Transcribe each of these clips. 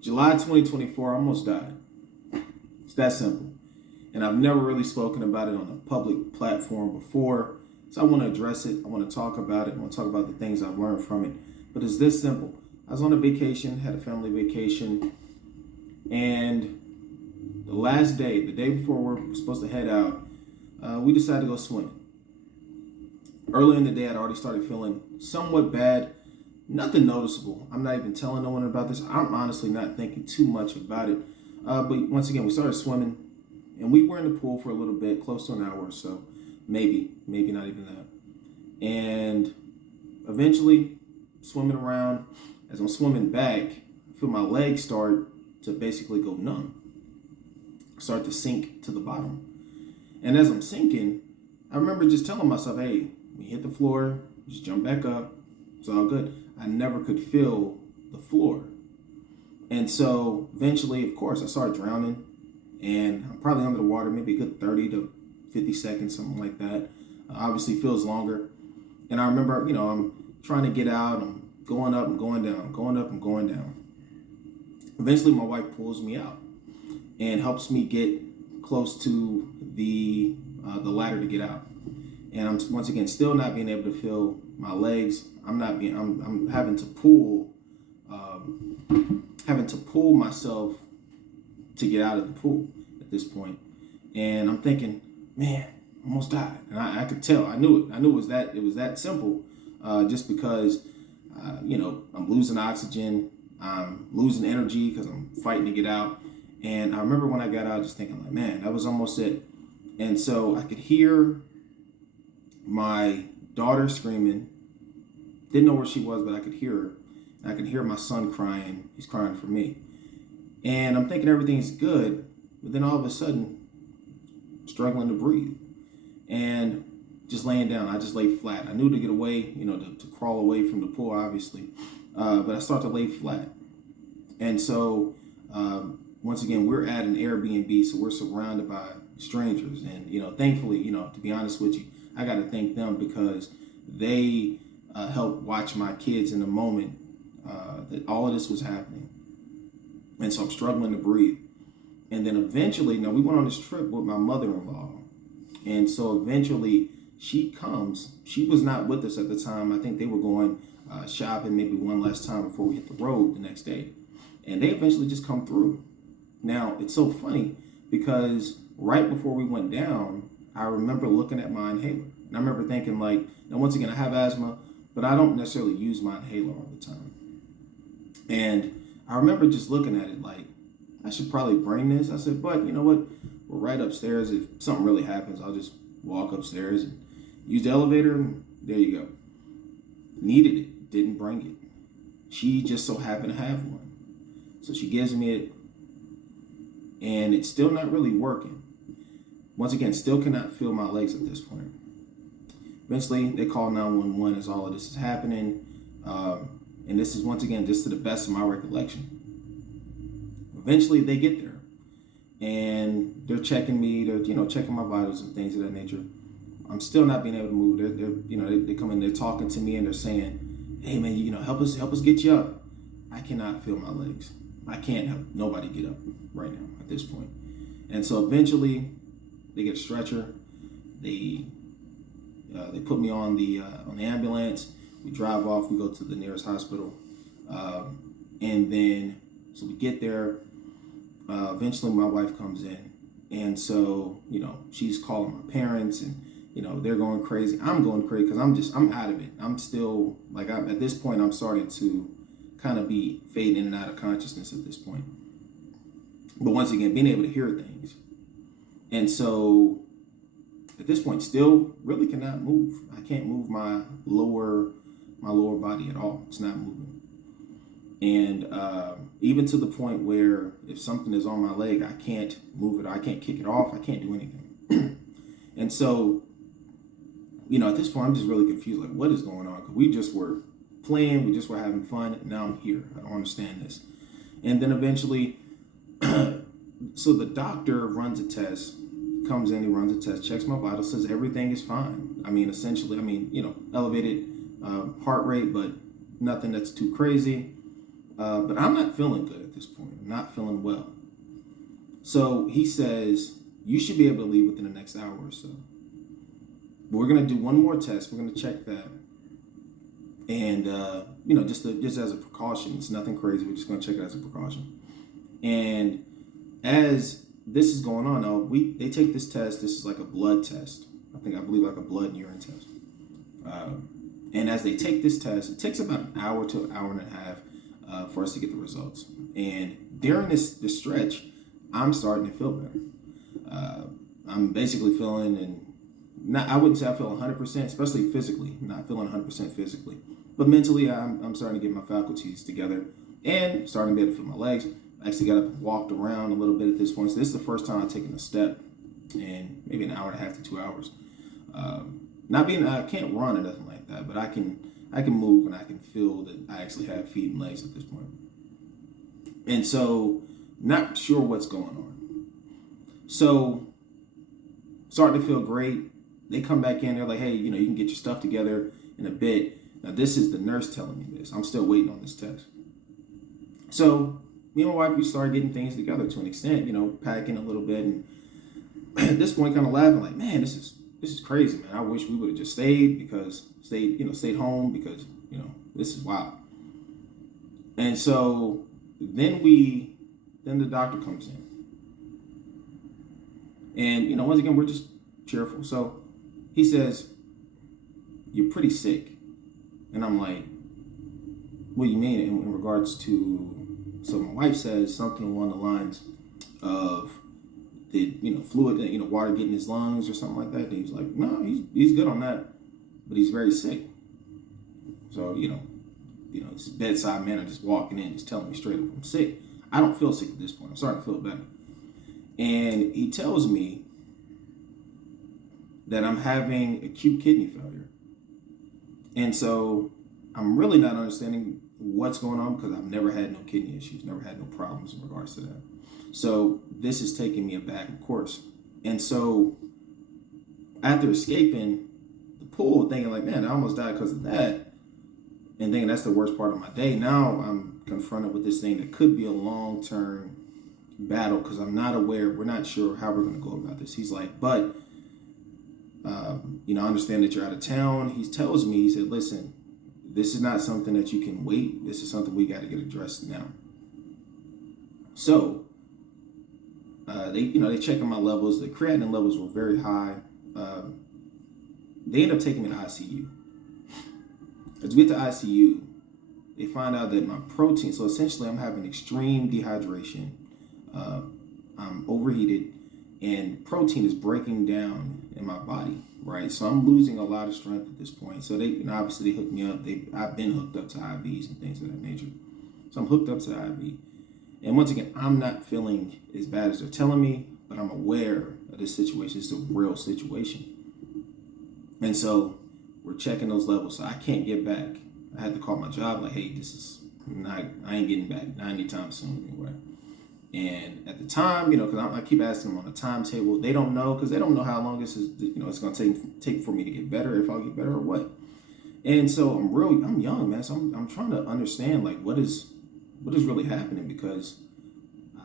July 2024, I almost died. It's that simple. And I've never really spoken about it on a public platform before. So I want to address it. I want to talk about it. I want to talk about the things I've learned from it. But it's this simple. I was on a vacation, had a family vacation, and the last day, the day before we're supposed to head out, we decided to go swimming. Early in the day, I'd already started feeling somewhat bad. Nothing noticeable. I'm not even telling no one about this. I'm honestly not thinking too much about it. But once again, we started swimming, and we were in the pool for a little bit, close to an hour or so. Maybe not even that. And eventually, swimming around, as I'm swimming back, I feel my legs start to basically go numb, start to sink to the bottom. And as I'm sinking, I remember just telling myself, hey, when you hit the floor, just jump back up. It's all good. I never could feel the floor. And so eventually, of course, I started drowning, and I'm probably under the water maybe a good 30 to 50 seconds, something like that. Obviously feels longer. And I remember, I'm trying to get out. I'm going up and going down, going up and going down. Eventually, my wife pulls me out and helps me get close to the ladder to get out. And I'm once again still not being able to feel my legs. I'm having to pull myself to get out of the pool at this point. And I'm thinking, man, almost died. And I could tell. I knew it was that simple. Just because I'm losing oxygen, I'm losing energy because I'm fighting to get out. And I remember when I got out, just thinking like, man, that was almost it. And so I could hear my daughter screaming. Didn't know where she was, but I could hear her. And I could hear my son crying. He's crying for me. And I'm thinking everything's good, but then all of a sudden, struggling to breathe. And just laying down, I just lay flat. I knew to get away, to crawl away from the pool, obviously. But I started to lay flat. And so, once again, we're at an Airbnb, so we're surrounded by strangers. And, thankfully, to be honest with you, I got to thank them because they helped watch my kids in the moment that all of this was happening. And so I'm struggling to breathe. And then eventually, we went on this trip with my mother-in-law. And so eventually she comes. She was not with us at the time. I think they were going shopping maybe one last time before we hit the road the next day. And they eventually just come through. Now, it's so funny because right before we went down, I remember looking at my inhaler. And I remember thinking once again, I have asthma, but I don't necessarily use my inhaler all the time. And I remember just looking at it like, I should probably bring this. I said, but you know what? We're right upstairs. If something really happens, I'll just walk upstairs and use the elevator. And there you go. Needed it. Didn't bring it. She just so happened to have one. So she gives me it. And it's still not really working. Once again, still cannot feel my legs at this point. Eventually, they call 911 as all of this is happening. And this is, once again, just to the best of my recollection. Eventually, they get there. And they're checking me. They're, checking my vitals and things of that nature. I'm still not being able to move. They come in, they're talking to me, and they're saying, hey, man, help us get you up. I cannot feel my legs. I can't help nobody get up right now at this point. And so eventually, they get a stretcher. They put me on the ambulance. We drive off. We go to the nearest hospital, and then so we get there. Eventually, my wife comes in, and so she's calling my parents, and they're going crazy. I'm going crazy because I'm out of it. I'm still at this point, I'm starting to kind of be fading in and out of consciousness at this point. But once again, being able to hear things, and so at this point, still really cannot move. I can't move my lower body at all. It's not moving. And even to the point where if something is on my leg, I can't move it. I can't kick it off. I can't do anything. And so, at this point, I'm just really confused. Like, what is going on? Because we just were playing. We just were having fun. And now I'm here. I don't understand this. And then eventually, so the doctor runs a test. Comes in, he runs a test, checks my vitals, says everything is fine. Elevated heart rate, but nothing that's too crazy. But I'm not feeling good at this point. I'm not feeling well. So he says, you should be able to leave within the next hour or so. But we're going to do one more test. We're going to check that. And, just as a precaution. It's nothing crazy. We're just going to check it as a precaution. And as this is going on, now they take this test. This is like a blood test. I believe like a blood and urine test. And as they take this test, it takes about an hour to an hour and a half for us to get the results. And during this stretch, I'm starting to feel better. I'm basically feeling, and I wouldn't say I feel 100%, especially physically. I'm not feeling 100% physically, but mentally, I'm starting to get my faculties together and starting to be able to feel my legs. I actually got up and walked around a little bit at this point. So this is the first time I've taken a step in maybe an hour and a half to 2 hours. I can't run or nothing like that, but I can move and I can feel that I actually have feet and legs at this point. And so, not sure what's going on. So, starting to feel great. They come back in, they're like, hey, you can get your stuff together in a bit. Now, this is the nurse telling me this. I'm still waiting on this test. So, me and my wife, we started getting things together to an extent, packing a little bit. And at this point, kind of laughing, like, man, this is crazy, man. I wish we would have just stayed home because, this is wild. And so then the doctor comes in. And, once again, we're just cheerful. So he says, you're pretty sick. And I'm like, what do you mean in regards to, so my wife says something along the lines of, fluid, water getting his lungs or something like that. And he's like, no, he's good on that, but he's very sick. So, this bedside manner, just walking in, just telling me straight up, I'm sick. I don't feel sick at this point. I'm starting to feel better. And he tells me that I'm having acute kidney failure. And so I'm really not understanding what's going on because I've never had no kidney issues, never had no problems in regards to that. So this is taking me aback, of course. And so after escaping the pool, thinking like, man, I almost died because of that, and thinking that's the worst part of my day, now I'm confronted with this thing that could be a long-term battle because I'm not aware, we're not sure how we're going to go about this. He's like, but, I understand that you're out of town. He tells me, he said, listen, this is not something that you can wait. This is something we got to get addressed now. So, they checking my levels. The creatinine levels were very high. They end up taking me to ICU. As we get to ICU, they find out that my protein, so essentially I'm having extreme dehydration. I'm overheated and protein is breaking down in my body, right? So I'm losing a lot of strength at this point. So they, obviously they hooked me up. I've been hooked up to IVs and things of that nature. So I'm hooked up to the IV. And once again, I'm not feeling as bad as they're telling me, but I'm aware of this situation. It's a real situation. And so we're checking those levels. So I can't get back. I had to call my job like, hey, I ain't getting back, not anytime soon anyway. And at the time, because I keep asking them on a timetable, they don't know because they don't know how long this is, it's going to take for me to get better, if I'll get better or what. And so I'm young, man. So I'm trying to understand like what is really happening because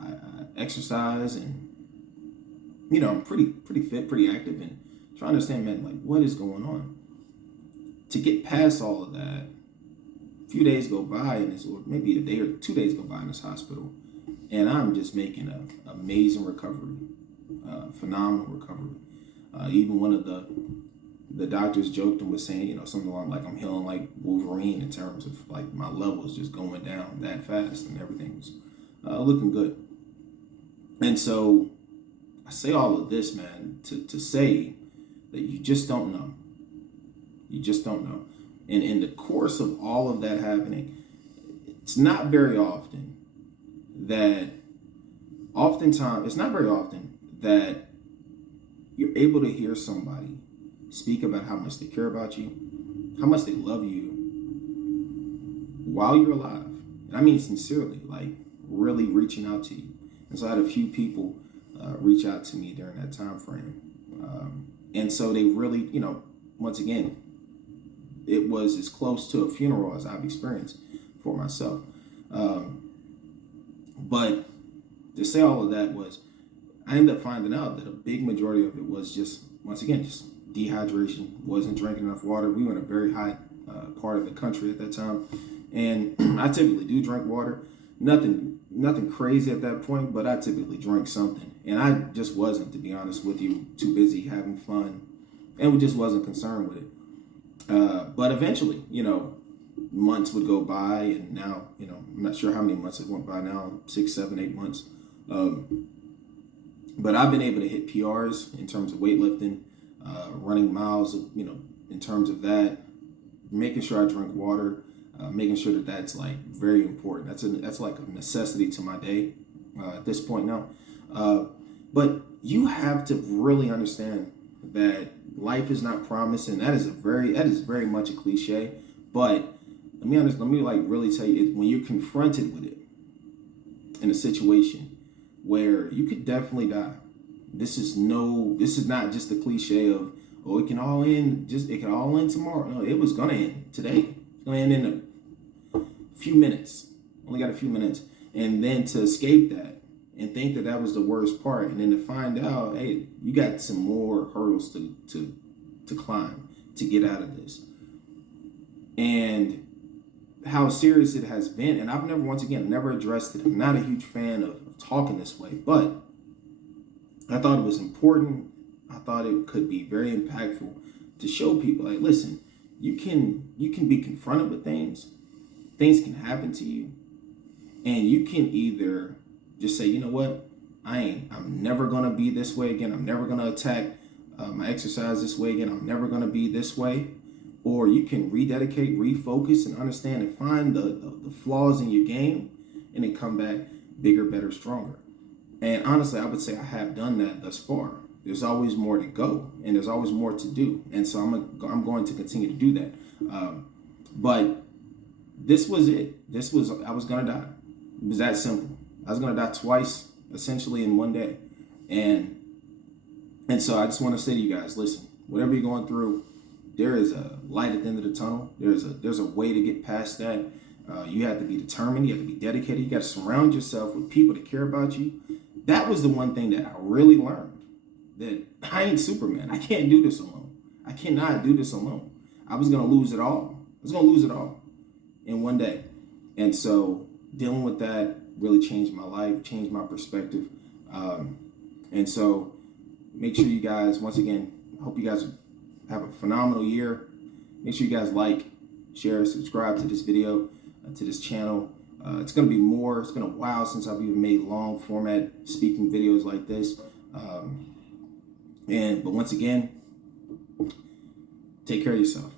I exercise and, I'm pretty fit, pretty active and trying to understand, man, like what is going on. To get past all of that, a few days go by or maybe a day or 2 days go by in this hospital. And I'm just making an amazing recovery, phenomenal recovery. Even one of the doctors joked and was saying, something along like I'm healing like Wolverine in terms of like my levels just going down that fast and everything was looking good. And so I say all of this, man, to say that you just don't know. You just don't know. And in the course of all of that happening, it's not very often it's not very often that you're able to hear somebody speak about how much they care about you, how much they love you while you're alive. And I mean sincerely, like really reaching out to you. And so I had a few people reach out to me during that time frame. And so they really, once again, it was as close to a funeral as I've experienced for myself. But to say all of that was, I ended up finding out that a big majority of it was just, once again, just dehydration. Wasn't drinking enough water. We were in a very high part of the country at that time, and I typically do drink water. Nothing crazy at that point, but I typically drink something, and I just wasn't, to be honest with you, too busy having fun, and we just wasn't concerned with it. But eventually, months would go by, and now, I'm not sure how many months it went by now, 6, 7, 8 months. But I've been able to hit PRs in terms of weightlifting, running miles, in terms of that, making sure I drink water, making sure that that's like very important. That's like a necessity to my day at this point now. But you have to really understand that life is not promised, and that is very much a cliche. But let me like really tell you, when you're confronted with it in a situation where you could definitely die. This is not just a cliche of, oh, it can all end tomorrow. No, it was gonna end today. It's gonna end in a few minutes. Only got a few minutes. And then to escape that and think that was the worst part, and then to find out, hey, you got some more hurdles to climb to get out of this. And how serious it has been, and I've never addressed it. I'm not a huge fan of talking this way, but I thought it was important. I thought it could be very impactful to show people, like, listen, you can be confronted with things can happen to you, and you can either just say, you know what, I'm never gonna be this way again. I'm never gonna attack my exercise this way again. I'm never gonna be this way. Or you can rededicate, refocus, and understand and find the flaws in your game, and then come back bigger, better, stronger. And honestly, I would say I have done that thus far. There's always more to go, and there's always more to do. And so I'm going to continue to do that. But this was it. I was going to die. It was that simple. I was going to die twice, essentially in one day. And so I just want to say to you guys, listen, whatever you're going through, there is a light at the end of the tunnel. There's a way to get past that. You have to be determined. You have to be dedicated. You got to surround yourself with people that care about you. That was the one thing that I really learned, that I ain't Superman. I can't do this alone. I cannot do this alone. I was going to lose it all. I was going to lose it all in one day. And so dealing with that really changed my life, changed my perspective. And so make sure you guys, once again, I hope you guys have a phenomenal year. Make sure you guys like, share, subscribe to this video, to this channel. It's going to be more. It's been a while since I've even made long format speaking videos like this. But once again, take care of yourself.